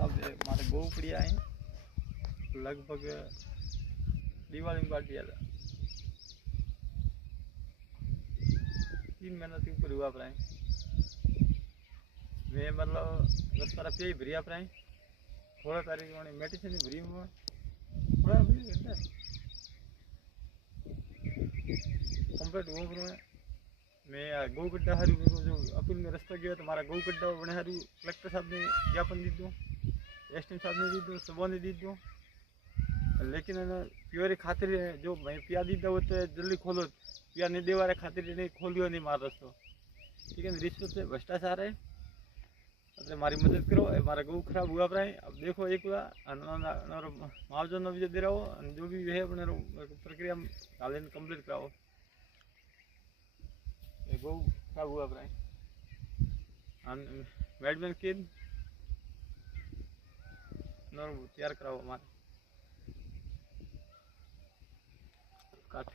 साहब हमारे गौ पड़िया है लगभग दिवाली में काट दिया था 3 महीना से ऊपर हुआ प्राय मैं मतलब 10-12 पे ही भरिया प्राय 16 तारीख में मेडिसिन भरी हुआ थोड़ा कंप्लीट हुआ फिर मैं गौ गड्ढा हारू मेरे को जो अपील में रास्ता गया तो हमारा गौ गड्ढा बने हारू कलेक्टर साहब ने ज्ञापन दी दो एसडीएम साहब ने दी दो सुबह ने दी दो लेकिन प्योरी खातिर जो भाई पिया दी दो तो जल्दी खोलो पिया नहीं देवा रहे खातिर नहीं खोलियो नहीं मार रस्तो ठीक है रिश्वत से भ्रष्टाचार है अरे हमारी मदद करो हमारा गौ खराब हुआ प्राय अब देखो एक मुआवजा न भी दे रहा हो जो भी है अपने प्रक्रिया हाल कंप्लीट कराओ गौ खराब हुआ प्राय मेडमेंट के तैयार कराओ हमारे काट